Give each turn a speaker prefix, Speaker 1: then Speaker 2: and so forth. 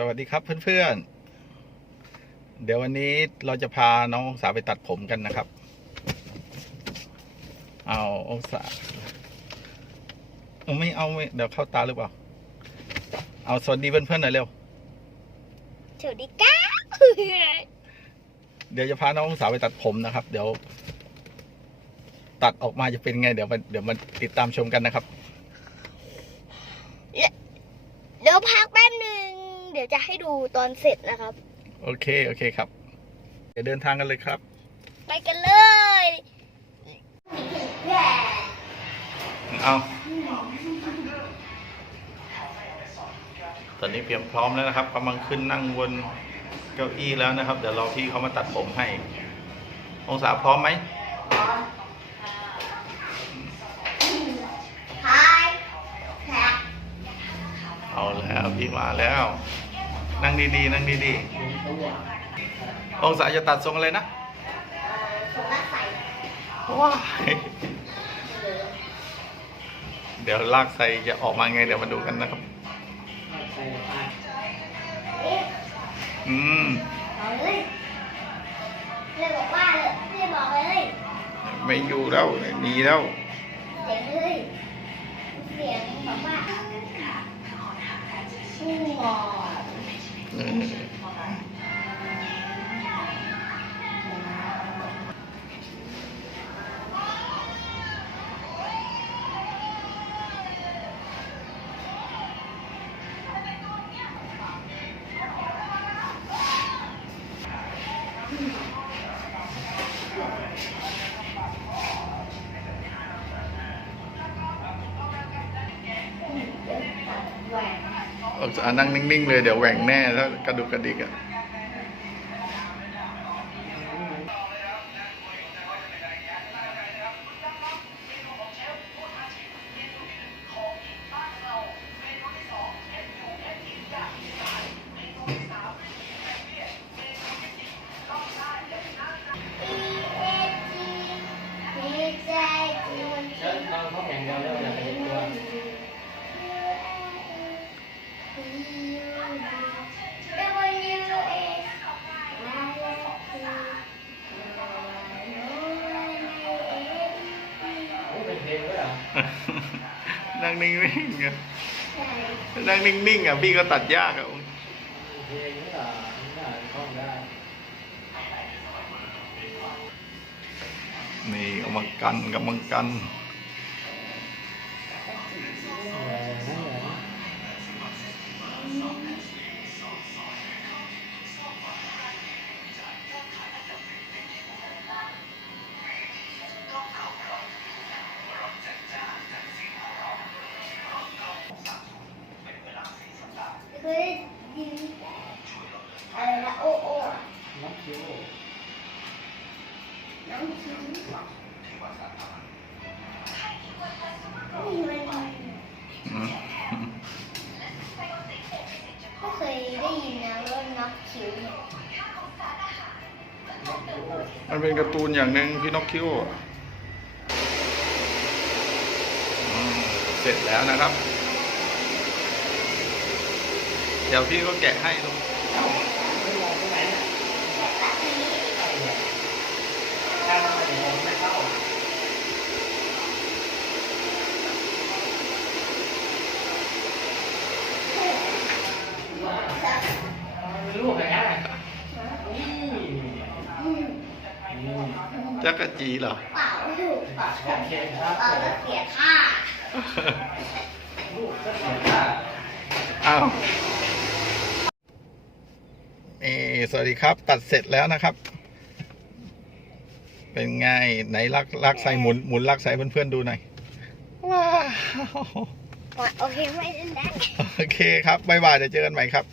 Speaker 1: สวัสดีครับเพื่อนๆ เดี๋ยววันนี้เราจะพาน้ององศาไปตัดผมกันนะครับ เอาองศาเอาไม่เอาไม่เดี๋ยวเข้าตาหรือเปล่า เอาสวัสดีเพื่อนๆหน่อยเร็ว
Speaker 2: สวัสดีครับ
Speaker 1: เดี๋ยวจะพาน้ององศาไปตัดผมนะครับ เดี๋ยว ตัดออกมาจะเป็นไง เดี๋ยวมาเดี๋ยวมาติดตามชมกันนะครับ
Speaker 2: เดี๋ยวพักแป๊บหนึ่ง เดี๋ยวจะให้ดูตอนเสร็จนะครับ
Speaker 1: โอเค โอเคครับ เดี๋ยวเดินทางกันเลยครับ
Speaker 2: ไปกันเลย
Speaker 1: เอาตอนนี้เตรียมพร้อมแล้วนะครับกำลังขึ้นนั่งบนเก้าอี้แล้วนะครับ เดี๋ยวรอพี่เขามาตัดผมให้ องศาพร้อมไหม
Speaker 2: ฮายแท็ก
Speaker 1: เอาแล้วพี่มาแล้ว นั่งดีๆ นั่งดีๆ องศาจะตัดทรงอะไรนะ
Speaker 2: สงรักใส่
Speaker 1: ว้ายเดี๋ยวลากใส่จะออกมาไง เดี๋ยวมาดูกันนะครับ
Speaker 2: เอ๊ะ
Speaker 1: อืม
Speaker 2: เอาเลยเลยบอกว่าเลยเลยบอกเลย
Speaker 1: ไม่อยู่แล้วหนีแล้ว
Speaker 2: เสียงเลยเสียงบอกว่า ชูหม
Speaker 1: นั่งนิ่งๆเลยเดี๋ยวแหว่งแน่ถ้ากระดุกกระดิกอะ
Speaker 2: นั่
Speaker 3: งนิ่ง
Speaker 1: ๆอะนั่งนิ่งๆอะพี่ก็ตัดยากอะ
Speaker 3: เป็นเพลงด้วยเหรอไม่ได้ท่องได้
Speaker 1: นี่เอามากันกับมังกัน
Speaker 3: เหนื่อยนะเหนื่อยนะ
Speaker 2: มันเป็
Speaker 1: นการ์ตูนอย่างหนึ่งพี่นกคิ้วเสร็จแล้วนะครับ เดี๋ยวพี่ก็แกะให้ตรง
Speaker 3: ไม่มองตรงไหนเนี่ยถ้าเราไม่มองไม่เข้าเป็นรูปแบบนี้นี่นี่
Speaker 1: จักรจีเหรอ
Speaker 2: เปล่าลูกเปล่า
Speaker 3: โอเคครับ
Speaker 2: เปล่าแล้วเสียค่า
Speaker 3: ลูกก็เสียค่า
Speaker 1: อ้าวนี่สวัสดีครับ ตัดเสร็จแล้วนะครับ เป็นไงไหนลักลักใส่หมุนหมุนลักใส่เพื่อนๆดูหน่อยว้าว
Speaker 2: โอเคไม่ได้
Speaker 1: โอเคครับบ๊ายบายเดี๋ยวเจอกันใหม่ครับ